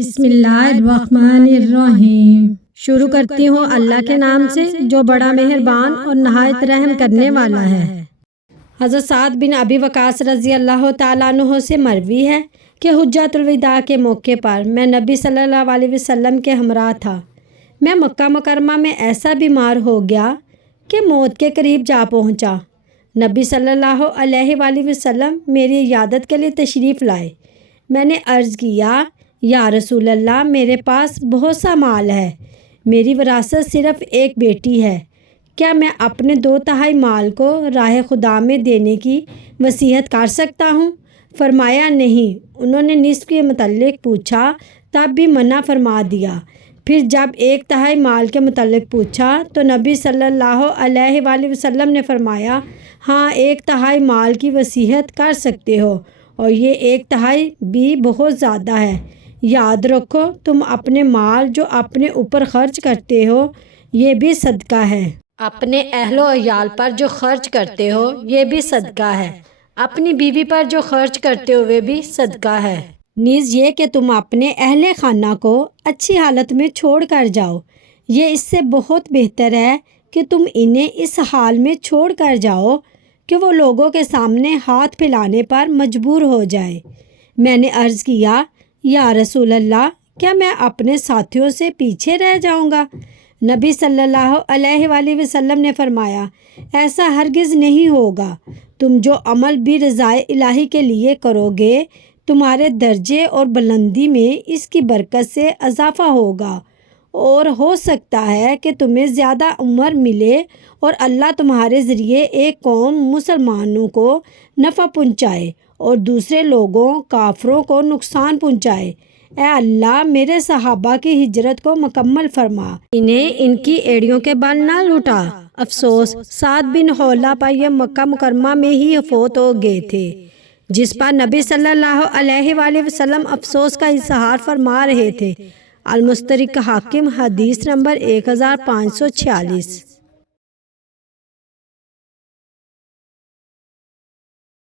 بسم اللہ الرحمن الرحیم۔ شروع کرتی ہوں اللہ کے نام سے جو بڑا مہربان اور نہایت رحم کرنے والا ہے۔ حضرت سعد بن ابی وقاص رضی اللہ تعالیٰ عنہ سے مروی ہے کہ حجۃ الوداع کے موقع پر میں نبی صلی اللہ علیہ وسلم کے ہمراہ تھا۔ میں مکہ مکرمہ میں ایسا بیمار ہو گیا کہ موت کے قریب جا پہنچا۔ نبی صلی اللہ علیہ وآلہ وسلم میری عیادت کے لیے تشریف لائے۔ میں نے عرض کیا، یا رسول اللہ، میرے پاس بہت سا مال ہے، میری وراثت صرف ایک بیٹی ہے، کیا میں اپنے 2/3 مال کو راہ خدا میں دینے کی وصیت کر سکتا ہوں؟ فرمایا نہیں۔ انہوں نے نصف کے متعلق پوچھا، تب بھی منع فرما دیا۔ پھر جب 1/3 مال کے متعلق پوچھا تو نبی صلی اللہ علیہ وآلہ وسلم نے فرمایا، ہاں 1/3 مال کی وصیت کر سکتے ہو، اور یہ 1/3 بھی بہت زیادہ ہے۔ یاد رکھو، تم اپنے مال جو اپنے اوپر خرچ کرتے ہو یہ بھی صدقہ ہے، اپنے اہل و عیال پر جو خرچ کرتے ہو یہ بھی صدقہ ہے، اپنی بیوی پر جو خرچ کرتے ہو وہ بھی صدقہ ہے، نیز یہ کہ تم اپنے اہل خانہ کو اچھی حالت میں چھوڑ کر جاؤ، یہ اس سے بہت بہتر ہے کہ تم انہیں اس حال میں چھوڑ کر جاؤ کہ وہ لوگوں کے سامنے ہاتھ پھیلانے پر مجبور ہو جائے۔ میں نے عرض کیا، یا رسول اللہ، کیا میں اپنے ساتھیوں سے پیچھے رہ جاؤں گا؟ نبی صلی اللہ علیہ وآلہ وسلم نے فرمایا، ایسا ہرگز نہیں ہوگا، تم جو عمل بھی رضائے الہی کے لیے کرو گے تمہارے درجے اور بلندی میں اس کی برکت سے اضافہ ہوگا، اور ہو سکتا ہے کہ تمہیں زیادہ عمر ملے اور اللہ تمہارے ذریعے ایک قوم مسلمانوں کو نفع پہنچائے اور دوسرے لوگوں کافروں کو نقصان پہنچائے۔ اے اللہ، میرے صحابہ کی ہجرت کو مکمل فرما، انہیں ان کی ایڑیوں کے بال نہ لوٹا۔ افسوس، سعد بن حولہ پر یہ مکہ مکرمہ میں ہی فوت ہو گئے تھے، جس پر نبی صلی اللہ علیہ وآلہ وسلم افسوس کا اظہار فرما رہے تھے۔ المستدرک حاکم، حدیث نمبر 1546۔